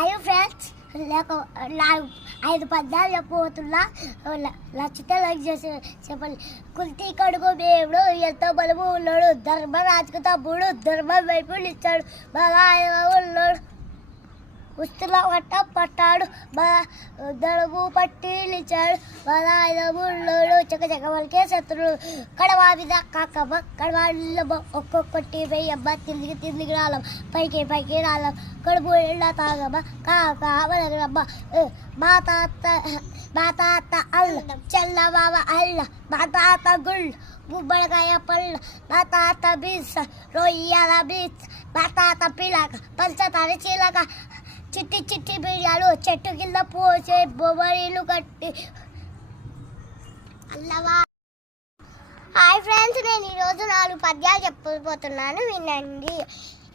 అయ్యో ఫ్రెండ్స్ లేక 5 పద్యాలు చెప్పబోతున్నా. నచ్చితే లైక్ చేసి చెప్పండి. కుల్తీ కడుగు దేవుడు ఎంతో బలము ఉన్నాడు, ధర్మరాజుకు తమ్ముడు ధర్మం వైపు ఇచ్చాడు, బాగా ఉన్నాడు, ఉస్తుల పట్ట పట్టాడు, దడుగు పట్టి నిచ్చాడు, బలాయుధమున్నాడు, చక్క వాళ్ళకే శత్రుడు, కడవా మీద కాకమ్మ కడవా ఒక్కొక్కటి వెయ్యమ్మ, తిరిగి రాలం, పైకి రాలం, కడుపు ఎండ తాగమ్మ కాకమ్మ, మా తాత అల్ల చెల్ల బావ అల్ల, మా తాత గుళ్ళు గుబ్బడికాయ పళ్ళ, మా తాత బీస రొయ్యల బీచ్, మా తాత పిలక పంచతారి చిలక, చిట్టి బియ్యాలు చెట్టు కింద పోసే బొమ్మరీలు కట్టి అల్లవా. హాయ్ ఫ్రెండ్స్, నేను ఈరోజు 4 పద్యాలు చెప్పబోతున్నాను, వినండి.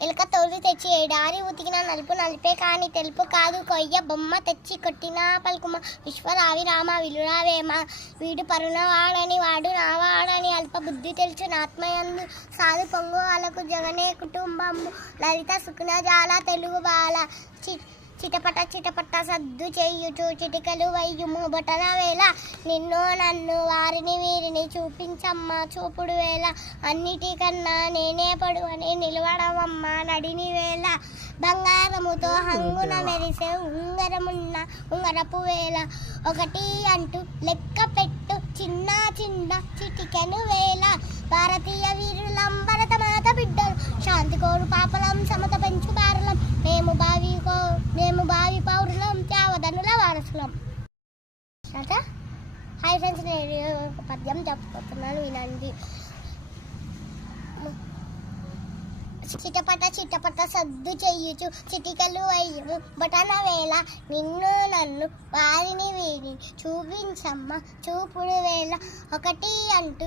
ఎలుక తోలు తెచ్చి ఏడారి ఉతికిన నలిపే కాని తెలుపు కాదు, కొయ్య బొమ్మ తెచ్చి కొట్టిన పలుకుమ, విశ్వరావి రామ విలురావేమ, వీడు పరుణ వాడని వాడు నా వాడని, అల్ప బుద్ధి తెలుసు నాత్మయందు, సాధు పొంగు అలకు జగనే కుటుంబము, లలిత సుకున జాల తెలుగు బాల, చిటపట సద్దు చెయ్యుచు చిటికలు వయ్యుము బొటన వేళ, నిన్ను నన్ను వారిని వీరిని చూపించమ్మ చూపుడు వేళ, అన్నిటికన్నా నేనే పడువని నిలవడమమ్మ నడిని వేళ, బంగారముతో హంగున మెరిసే ఉంగరపు వేళ, ఒకటి అంటూ లెక్క పెట్టు చిన్న చిటికెను వేళ, భారతీయ వీరులం భరతమాత బిడ్డలు, శాంతి కోరు పాపలం సమత పెంచు బారలం, మేము భావి పౌరులం చావదనుల వారసులం. హాయ్ ఫ్రెండ్స్, నేను ఒక పద్యం చెప్పుకుంటున్నాను, వినండి. చిటపట సద్దు చెయ్యుచు చిటికలు అయ్యము బొటన వేళ, నిన్ను నన్ను వారిని వీరిని చూపించమ్మ చూపుడు వేళ, ఒకటి అంటూ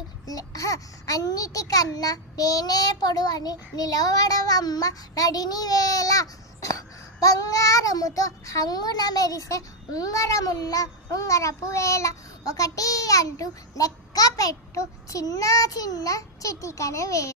అన్నిటికన్నా నేనే పొడు అని నిలవడవమ్మ నడిని వేళ, బంగారముతో హంగున మెరిసే ఉంగరపు వేళ, ఒకటి అంటూ లెక్క పెట్టు చిన్న చిటికన వేళ.